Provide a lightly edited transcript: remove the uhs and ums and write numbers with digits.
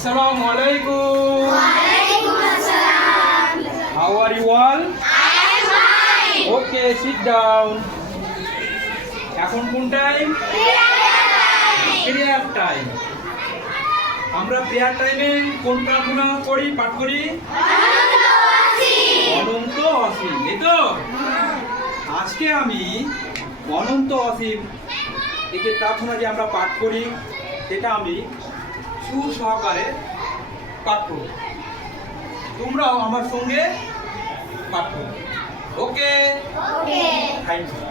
Assalamu alaikum. Waalaikumsalam. How are you all? I am fine. Okay, sit down. এখন কোন time? Prayer time. আমরা prayer টাইমে কোন প্রার্থনা করি, পাঠ করি? অনন্ত অসীম। এই তো আজকে আমি অনন্ত অসীম এই যে প্রার্থনা যে আমরা পাঠ করি সেটা আমি সুর সহকারে পাঠ করব। তোমরাও আমার সঙ্গে পাঠ করো। ওকে, থ্যাংক ইউ।